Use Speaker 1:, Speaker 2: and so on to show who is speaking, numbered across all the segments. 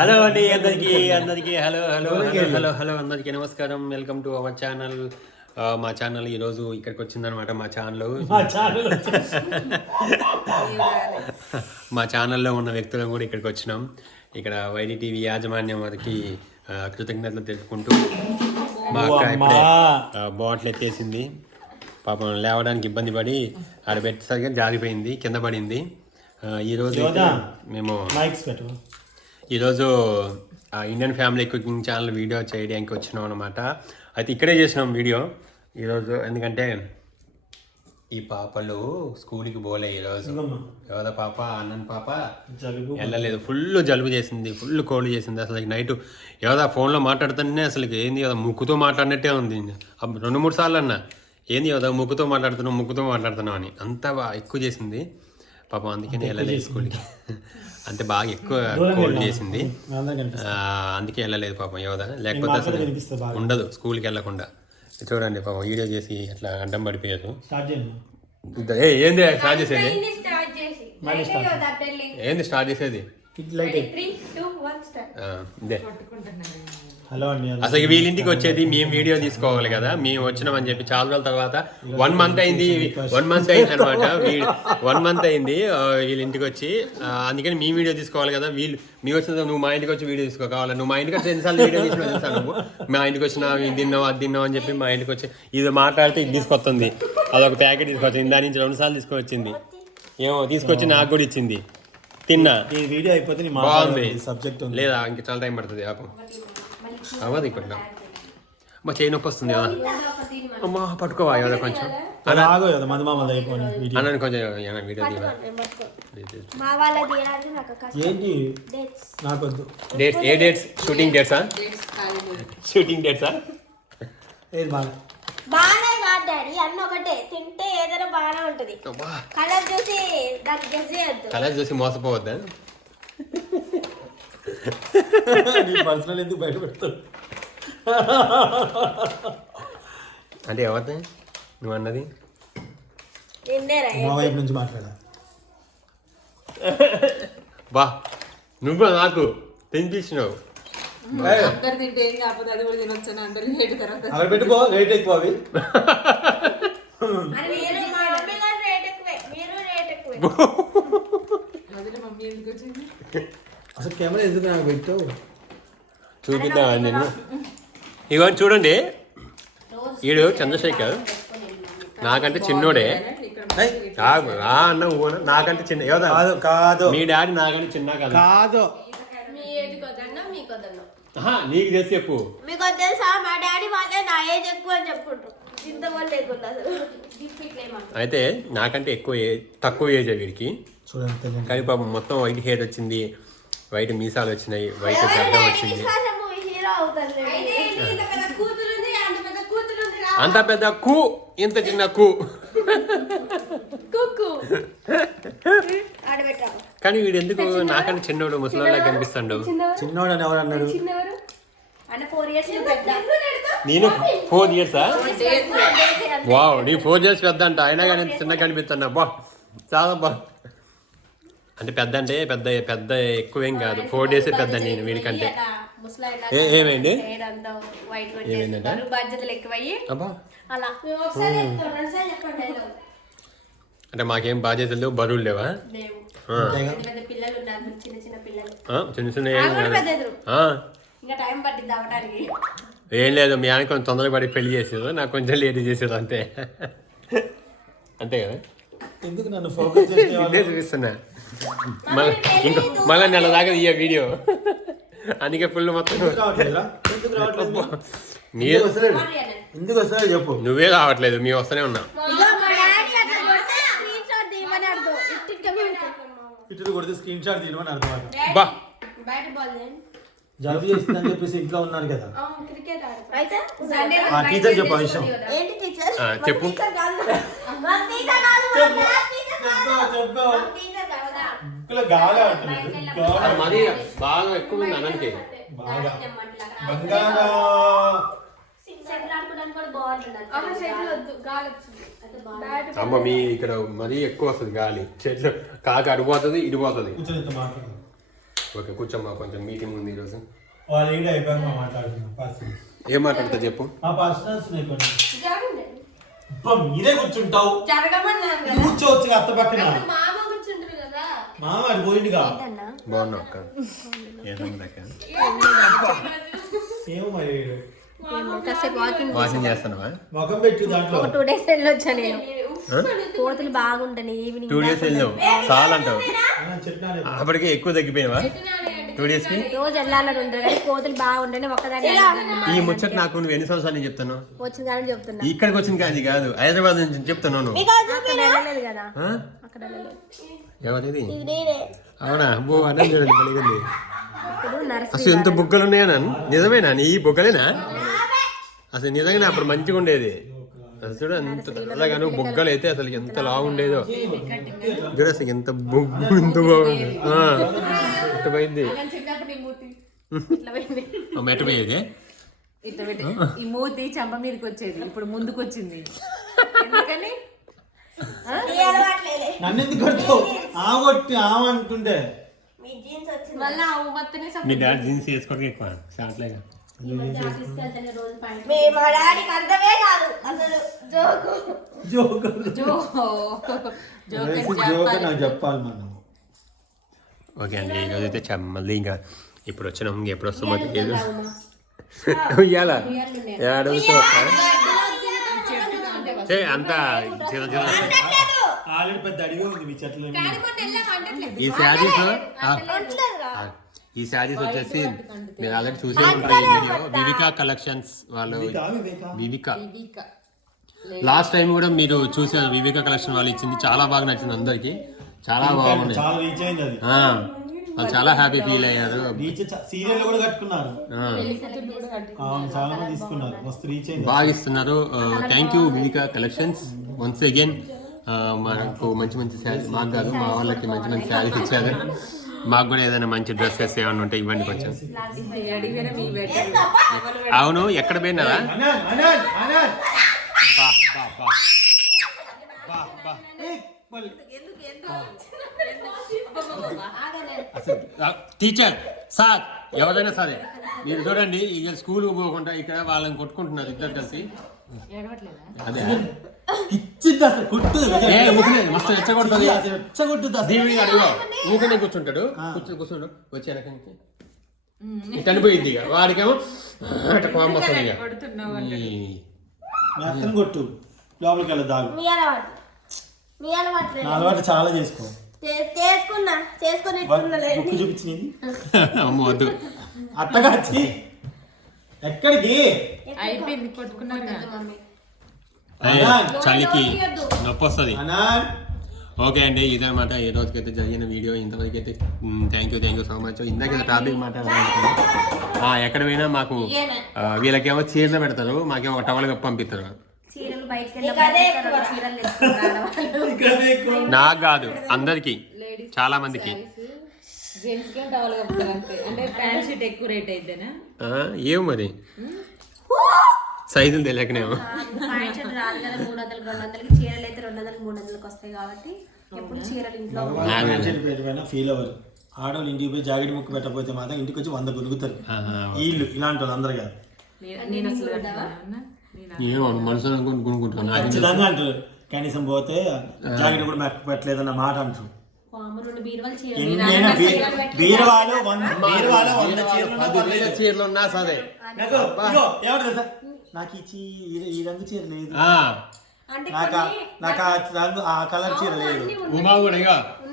Speaker 1: Hello అండి అందరికి అందరికి హలో హలో హలో హలో అందరికి నమస్కారం. వెల్కమ్ టు అవర్ ఛానల్ మా ఛానల్ ఈరోజు ఇక్కడికి వచ్చిందనమాట మా ఛానల్
Speaker 2: మా ఛానల్
Speaker 1: మా ఛానల్లో ఉన్న వ్యక్తులను కూడా ఇక్కడికి వచ్చినాం. ఇక్కడ వైడి టీవీ యాజమాన్యం వారికి ఆ, కృతజ్ఞతలు తెలుపుకుంటూ మా బాటిల్ ఎత్తేసింది. పాపం లేవడానికి ఇబ్బంది పడి ఆడ పెట్టేసరిగా జారిపోయింది కింద పడింది. ఆ, ఈరోజు. మేము ఈరోజు ఆ Indian family cooking channel video చేయడానికి వచ్చినాం అనమాట అయితే ఇక్కడే చేసినాం వీడియో. ఈరోజు ఎందుకంటే ఈ పాపలు స్కూల్కి పోలే ఈరోజు. యోధ పాప అన్నన్ పాప
Speaker 2: జలుబు.
Speaker 1: వెళ్ళలేదు. ఫుల్ జలుబు చేసింది ఫుల్ కోల్డ్ చేసింది. అసలు నైట్ యోధ ఫోన్లో మాట్లాడుతుంటే అసలు ఏంది యోధ ముక్కుతో మాట్లాడినట్టే ఉంది. రెండు మూడు సార్లు అన్న. ఏంది యోధ ముక్కుతో మాట్లాడుతున్నావు ముక్కుతో మాట్లాడుతున్నావు అని. అంత ఎక్కువ చేసింది. పాపం అందుకనే వెళ్ళలేదు స్కూల్కి. అంతే బాగా ఎక్కువ కోల్డ్ చేసింది. అందుకే వెళ్ళలేదు పాపం యోధ. లేకపోతే అసలు ఉండదు స్కూల్కి వెళ్ళకుండా. చూడండి పాపం వీడియో చేసి అట్లా అడ్డం పడిపోయారు. ఏంది స్టార్ట్ చేసేది. ఏంది స్టార్ట్ చేసేది? ఇదే.
Speaker 2: హలో అండి
Speaker 1: అసలు వీళ్ళింటికి వచ్చేది మేము వీడియో తీసుకోవాలి కదా మేము వచ్చినామని చెప్పి చాలా రోజుల తర్వాత వన్ మంత్ అయింది వన్ మంత్ అయింది అనమాట వన్ మంత్ అయింది వీళ్ళ ఇంటికి వచ్చి అందుకని మీ వీడియో తీసుకోవాలి కదా వీళ్ళు మీ వచ్చిన నువ్వు మా ఇంటికి వచ్చి వీడియో తీసుకో కావాలి? నువ్వు మా ఇంటికి వచ్చి ఎన్నిసార్లు వీడియో తీసినా తెలుసా నువ్వు? మా ఇంటికి వచ్చినా ఇది తిన్నావు అది తిన్నావు అని చెప్పి మా ఇంటికి వచ్చి ఇది మాట్లాడితే ఇది తీసుకొస్తుంది. అదొక ప్యాకెట్ తీసుకొచ్చింది దాని నుంచి రెండు సార్లు తీసుకొచ్చింది. ఏమో తీసుకొచ్చి నాకు కూడా ఇచ్చింది. తిన్నా.
Speaker 2: ఈ వీడియో అయిపోతే
Speaker 1: బాగుంది.
Speaker 2: సబ్జెక్ట్
Speaker 1: లేదా ఇంక చాలా టైం పడుతుంది పాపం అవ్వదు ఇప్పట్లో మా చేయి నొప్పి వస్తుంది కదా. అమ్మా పట్టుకోవా కొంచెం?
Speaker 2: కదా అయిపోయి
Speaker 1: అన్నని కొంచెం ఏమైనా వీడియో
Speaker 2: ఏంటి? నాకొద్దు.
Speaker 1: డేట్స్ ఏ డేట్స్ షూటింగ్ డేట్సా షూటింగ్ డేట్సా
Speaker 2: ఏది బాగా
Speaker 3: బాగానే కాదు డాడీ. అన్న ఒకటే తింటే ఏదైనా బాగానే ఉంటది. కలర్ చూసి దాన్ని గెస్ చేయొద్దు.
Speaker 1: కలర్ చూసి మోసపోవద్దా?
Speaker 2: నీ పర్సనల్ ఎందుకు బయట పెడతావు
Speaker 1: అంటే ఎవరిది? నువ్వు అన్నది?
Speaker 2: మా వైపు నుంచి మాట్లాడా.
Speaker 1: బా నువ్వు నాకు తినిపించినావు.
Speaker 4: అందరు తింటే ఏం కాకపోతే అది కూడా తినొచ్చని అందరు లేట్ తర్వాత.
Speaker 2: అలా పెట్టుకో రేట్ ఎక్కువ అవి.
Speaker 3: మమ్మీ
Speaker 4: ఎందుకు వచ్చింది?
Speaker 2: అసలు కెమెరా ఎందుకు నాకు పెట్టావు?
Speaker 1: చూపిద్దాం నేను. ఇవన్నీ చూడండి. ఈడు చంద్రశేఖర్. నాకంటే చిన్నోడే. కాదు, రా అన్న ఊన నాకంటే చిన్న యోధ
Speaker 2: కాదు కాదు.
Speaker 1: మీ డాడీ నాకంటే చిన్న కదా.
Speaker 2: కాదు.
Speaker 3: ఏజ్
Speaker 1: నీకు తెలిసి చెప్పు.
Speaker 3: మీకు తెలుసా? మా డాడీ వాళ్ళే నా ఏజ్ ఎక్కువ అని చెప్పుకుంటారు
Speaker 1: అయితే నాకంటే ఎక్కువ ఏ- తక్కువ ఏజ్ వీడికి. కానీ పాపం మొత్తం వైట్ హెయిర్ వచ్చింది. వైట్ మీసాలు వచ్చినాయి వైట్ గడ్డం వచ్చింది. అంత పెద్ద కు ఇంత చిన్న కు. కానీ వీడు ఎందుకు నాకంటే చిన్నోడు ముసలిలా కనిపిస్తాడు?
Speaker 2: చిన్నోడు? అని ఎవరు అన్నారు
Speaker 3: చిన్నవారు అన్న ఫోర్ ఇయర్స్ పెద్ద.
Speaker 1: నేను ఫోర్ ఇయర్సా వావ్ నీ ఫోర్ ఇయర్స్ పెద్ద అంట అయినా కానీ ఇంత చిన్న కనిపిస్తున్నా బా చాలా బా. అంటే పెద్ద అంటే పెద్ద పెద్ద ఎక్కువేం కాదు. ఫోర్ డేస్ పెద్ద నేను వీడికంటే. ఏ- ఏమైంది? అంటే మాకేం బాధ్యతలు లేవు బరువులు లేవా?
Speaker 3: చిన్న చిన్న పిల్లలు.
Speaker 1: ఆ, చిన్న చిన్న ఏం లేదు మీ ఆయన కొంచెం తొందరగా పడి పెళ్ళి చేసేది నాకు కొంచెం లేట్ చేసేది అంతే. అంతే కదా?
Speaker 2: ఎందుకు నన్ను ఫోకస్ చేసే
Speaker 1: ఇదే చూపిస్తున్నా. మళ్ళీ ఇంకో మళ్ళీ నెల దాకా ఈ వీడియో. అందుకే ఫుల్ మొత్తం
Speaker 2: ఎందుకు రావట్లేదు?
Speaker 1: మీరు
Speaker 2: ఎందుకు వస్తలేదు? ఎందుకు వస్తలేదు చెప్పు.
Speaker 1: నువ్వే రావట్లేదు మేము వస్తూనే ఉన్నాం.
Speaker 3: కొడితే స్క్రీన్ షాట్ తీయమని అర్థం ఇట్టు ఇట్టు పెడతాం.
Speaker 2: ఇటు. కొడితే స్క్రీన్ షాట్ తీయమని అర్థం
Speaker 1: బా.
Speaker 3: బయట బాల్ చేయండి.
Speaker 2: జలుబు చేసిందని చెప్పేసి ఇంట్లో ఉన్నారు కదా. ఆ టీచర్ చెప్పు ఆ విషయం
Speaker 3: ఏంటి టీచర్
Speaker 1: ఆ, చెప్పు.
Speaker 2: చెప్పు అంటున్నాడు. గాగా.
Speaker 1: మరి బాగా ఎక్కువ ఉంది అనంటే.
Speaker 2: బాగా. బంగారా.
Speaker 3: సెటిల్ ఆడుకోవడానికి కూడా బాగుంటుంది.
Speaker 1: అమ్మ మీ ఇక్కడ మరీ ఎక్కువ వస్తుంది గాలి. చెట్లు కాక అడిపోతుంది ఇడిపోతుంది
Speaker 2: కూర్చొని ఇంత మాట్లాడు.
Speaker 1: ఓకే కూర్చోమ్మా కొంచెం మీటింగ్ ఉంది ఈరోజు.
Speaker 2: వాళ్ళు ఏంటి అయిపోయాక మాట్లాడుతున్నాం పర్సనల్
Speaker 1: ఏం మాట్లాడతా చెప్పు?
Speaker 2: ఆ పర్సనల్స్ ఉన్నాయి కొన్ని.
Speaker 3: జరగండి.
Speaker 2: అబ్బా, మీరే కూర్చుంటావు.
Speaker 3: జరగమన్నాను కదా.
Speaker 2: నువ్వు కూర్చోవచ్చు అత్త పక్కన.
Speaker 3: అప్పుడు మామ కూర్చుంటారు ఏంటన్నా?
Speaker 1: బాగున్నావు అక్క. ఏమక్క
Speaker 2: ఏమో మరి
Speaker 3: ఏమో, కాసేపు వాకింగ్
Speaker 1: వాకింగ్ చేస్తున్నావా
Speaker 2: ముఖం పెట్టు దాంట్లో.
Speaker 3: ఒక టూ డేస్ వెళ్ళొచ్చా నేను? కోతులు బాగుంటాయి ఈవినింగ్
Speaker 1: టూ డేస్ వెళ్ళావు. చాలా అంటావు. అప్పటికే ఎక్కువ తగ్గిపోయినావా? టూ డేస్కి?
Speaker 3: రోజు వెళ్ళాలని ఉంటుంది కానీ కోతులు బాగుంటాయి ఒకదాని
Speaker 1: ఈ ముచ్చట నాకు నువ్వు ఎన్ని సంవత్సరాలు నేను చెప్తాను?
Speaker 3: వచ్చిన కానీ చెప్తున్నా.
Speaker 1: ఇక్కడికి వచ్చింది కాదు కాదు. హైదరాబాద్ నుంచి చెప్తాను నువ్వు.
Speaker 3: అక్కడ వెళ్ళలేదు కదా? అక్కడ వెళ్ళలేదు.
Speaker 1: ఎవరిది
Speaker 3: ఇది నేనే.
Speaker 1: అవునా? అబ్బో అన్నం చూడండి పలిగింది అసలు ఎంత బుగ్గలు ఉన్నాయా నాన్న? నిజమేనా? నీ బుగ్గలేనా? అసలు నిజంగానే అప్పుడు మంచిగా ఉండేది. అసలు చూడు ఎంత తెల్లగా నువ్వు బుగ్గలు అయితే అసలు ఎంత లావు ఉండేదో. చూడు అసలు ఎంత బొగ్గు ఎంత బాగుంది ఎంత పోయింది. మెట్ట పోయేది
Speaker 4: ఈ మూతి చంప మీదకి వచ్చేది. ఇప్పుడు ముందుకు వచ్చింది ఎందుకని.
Speaker 2: నన్ను ఎందుకు కొడతావు? ఆ కొట్టి అంటుండే
Speaker 3: మీ జీన్స్ వచ్చింది.
Speaker 4: మళ్ళీ ఆ మొత్తనే
Speaker 1: మీ డాడీ జీన్స్ వేసుకోవడం ఎక్కువ
Speaker 3: మీ డాడీకి అర్థమే కాదు. అసలు జోకు.
Speaker 2: నాకు చెప్పాలి మనం.
Speaker 1: ఓకే అండి ఈరోజు అయితే చ- మళ్ళీ ఇంకా ఇప్పుడు వచ్చినాం ఇంక ఎప్పుడు వస్తామో తెలియదు. ఇయ్యాల? అడుగుతావు ఏ అంతా చిన్న చిన్న
Speaker 2: ఆల్రెడీ పెద్ద అడిగి ఉంది మీ చెట్లు
Speaker 1: ఈ శారీస్ ఈ శారీస్ వచ్చేసి మీరు ఆల్రెడీ చూసే ఉంటారు వీడియో. వివికా కలెక్షన్స్ వాళ్ళు వివిక లాస్ట్ టైం కూడా మీరు చూసారు వివిక కలెక్షన్ వాళ్ళు ఇచ్చింది. చాలా బాగా నచ్చింది అందరికి. చాలా బాగున్నాయి.
Speaker 2: చాలా రీచ్ అయింది అది.
Speaker 1: ఆ, వాళ్ళు చాలా హ్యాపీ ఫీల్ అయ్యారు.
Speaker 2: రీచ్ సీరియల్ కూడా కట్టుకున్నారు. చాలా మంది తీసుకున్నారు. మస్తు రీచ్ అయింది.
Speaker 1: బాగా ఇస్తున్నారు. థ్యాంక్ యూ వివిక కలెక్షన్స్. వన్స్ అగైన్ మనకు మంచి మంచి శారీ మాకు కాదు మా వాళ్ళకి మంచి మంచి శారీస్ ఇచ్చారు. మాకు కూడా ఏదైనా మంచి డ్రెస్సెస్ ఏమైనా ఉంటే ఇవ్వండి కొంచెం. అవును ఎక్కడ పోయినారా టీచర్ సార్ ఎవరైనా సరే మీరు చూడండి ఇక స్కూల్ పోకుండా ఇక్కడ వాళ్ళని కొట్టుకుంటున్నారు ఇద్దరు కలిసి. అదే.
Speaker 2: ఇచ్చింది అసలు
Speaker 1: మస్తు రెచ్చగొడుతుంది.
Speaker 2: రెచ్చగొట్టుద్ది.
Speaker 1: దీవిని అడుగు ఊకనే కూర్చుంటాడు. కూర్చొని కూర్చుంటాడు వచ్చి ఇట్ట అనిపోయింది ఇక. వాడికేమో అట్ట కోపం వస్తుంది ఇక. ఈ-
Speaker 2: మీ అత్తను కొట్టు. లోపలికి వెళ్ళి దాగు
Speaker 3: మీ అలవాటు. మీ అలవాట్లేదు
Speaker 2: నా అలవాటు చాలా చేసుకో.
Speaker 3: చే- చేసుకున్నా. చేసుకుని ఇట్టున్నలేదు
Speaker 2: బుక్ చూపించింది
Speaker 1: అమ్మో వద్దు.
Speaker 2: అత్తగాచి ఎక్కడికి?
Speaker 4: అయిపోయింది కొట్టుకున్నారు
Speaker 1: చలికి నొప్పి వస్తుంది
Speaker 2: అనాన్.
Speaker 1: ఓకే అండి ఇదన్నమాట. ఈ రోజుకైతే జరిగిన వీడియో ఇంతవరకు అయితే thank you thank you so much ఇందాక టాపిక్ మాట్లాడాలనుకున్నాం ఎక్కడ పోయినా మాకు వీళ్ళకేమో చీరలు పెడతారు మాకేమో ఒక టవల్ పంపిస్తారు. నాకు కాదు అందరికి చాలా మందికి. ఏం మరి? సైజులు తెలియకనేమో.
Speaker 3: చీరలు అయితే రెండు వందలకి మూడు వందలకి వస్తాయి కాబట్టి ఎప్పుడు చీరలు ఇంట్లో
Speaker 2: ఫీల్ అవ్వరు ఆడవాళ్ళు ఇంటికి పోయి జాకెట్ ముక్కు పెట్టకపోతే మాత్రం ఇంటికి వచ్చి వంద గులుగుతారు వీళ్ళు ఇలాంటి వాళ్ళు అందరు కాదు. ఖచ్చితంగా అంటారు. కనీసం పోతే జాకెట్ కూడా మెక్క పెట్టలేదన్న మాట అంటారు.
Speaker 3: బీరువాలు
Speaker 2: బీరువాలో వంద చీరలు.
Speaker 1: చీరలు ఉన్నా సరే.
Speaker 2: నాకు? నాకు ఈ రంగు చీర లేదు.
Speaker 1: ఆ,
Speaker 3: అంటే
Speaker 2: నాకు ఆ- నాకు ఆ రంగు ఆ కలర్ చీర లేదు.
Speaker 1: ఉమా కూడా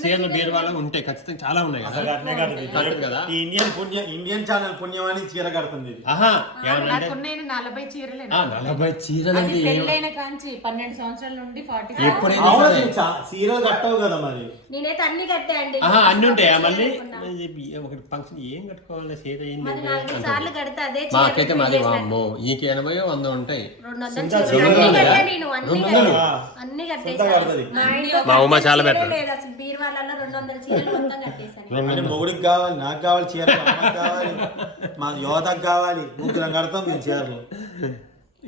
Speaker 1: చీరలు బీరువాలో ఉంటాయి ఖచ్చితంగా చాలా ఉన్నాయి కదా?
Speaker 2: కడుతుంది.
Speaker 1: కదా
Speaker 2: ఈ ఇండియన్ పుణ్య ఇండియన్ ఛానల్ పుణ్యం అని చీర కడుతుంది ఇది.
Speaker 1: ఆహా ఏమన్నా అంటే
Speaker 4: నాకున్నాయి నలభై చీరలే.
Speaker 1: ఆ, నలభై చీరలు అంటే ఏం-
Speaker 4: పెళ్ళైన కాంచి పన్నెండు సంవత్సరాల నుండి ఫార్టీ
Speaker 1: ఎప్పుడైనా
Speaker 2: అవును
Speaker 1: సరే
Speaker 2: అసలు చా- చీరలు కట్టవు కదా మరి.
Speaker 3: నేనైతే అన్ని కట్టా అండి.
Speaker 1: ఆహా అన్ని ఉంటాయా మళ్ళీ? నేను చెప్పి ఏ ఒకటి ఫంక్షన్ ఏం కట్టుకోవాలి? చీర
Speaker 3: మరి నాలుగు సార్లు కడితే అదే చీర
Speaker 1: మాకైతే మాది అమ్మో ఈకి ఎనభై వంద ఉంటాయి.
Speaker 3: రెండు వందలు చీరలు అన్ని కట్టా నేను అన్ని కట్టా. అన్ని కట్టేసాను
Speaker 2: కడుతుంది.
Speaker 3: మా ఇంట్లో
Speaker 1: మా ఉమ్మ చాలా
Speaker 3: చీరే
Speaker 1: better.
Speaker 3: లేదు అసలు బీరువాలలో రెండు వందల చీరలు మొత్తం కట్టేసాను
Speaker 2: అంటే మొగుడికి కావాలి నాకు కావాలి చీర అమ్మకి కావాలి మా యువతకు కావాలి ముగ్గురం కడతాం మేము చీరలు.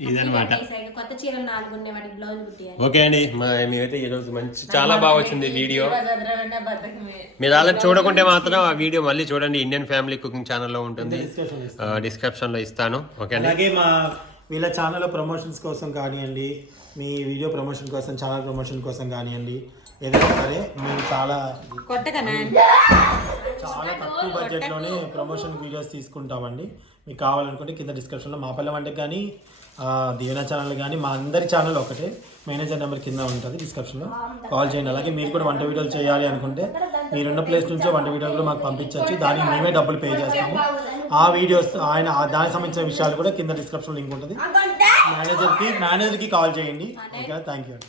Speaker 1: ఇదనమాట
Speaker 3: ఈ సైడ్ కొత్త చీరలు నాలుగు ఉన్నాయి వాటికి బ్లౌజ్ కుట్టియాలి.
Speaker 1: ఓకే అండి మా మీరైతే ఈరోజు మంచి చాలా బాగా వచ్చింది వీడియో. మీరు అలా చూడకుంటే మాత్రం ఆ వీడియో మళ్ళీ చూడండి ఇండియన్ ఫ్యామిలీ కుకింగ్ ఛానల్లో ఉంటుంది.
Speaker 2: Description
Speaker 1: డిస్క్రిప్షన్లో ఇస్తాను. ఓకే అండి.
Speaker 2: అలాగే మా వీళ్ళ ఛానల్ ప్రమోషన్స్ కోసం కానివ్వండి మీ వీడియో ప్రమోషన్ కోసం ఛానల్ ప్రమోషన్ కోసం కానివ్వండి ఏదైనా సరే మేము చాలా చాలా తక్కువ బడ్జెట్లోనే ప్రమోషన్ వీడియోస్ తీసుకుంటామండి. మీకు కావాలనుకుంటే కింద డిస్క్రిప్షన్లో మా పల్లె వంటకి కానీ దీవెన ఛానల్ కానీ మా అందరి ఛానల్ ఒకటే. మేనేజర్ నెంబర్ కింద ఉంటుంది డిస్క్రిప్షన్లో కాల్ చేయండి. అలాగే మీరు కూడా వంట వీడియోలు చేయాలి అనుకుంటే మీరున్న ప్లేస్ నుంచే వంట వీడియోలు కూడా మాకు పంపించవచ్చు దానికి మేమే డబ్బులు పే చేస్తాము. ఆ వీడియోస్ ఆయన దానికి సంబంధించిన విషయాలు కూడా కింద డిస్క్రిప్షన్ లింక్ ఉంటుంది. మేనేజర్కి మేనేజర్కి కాల్ చేయండి. ఓకే థ్యాంక్ యూ అండి.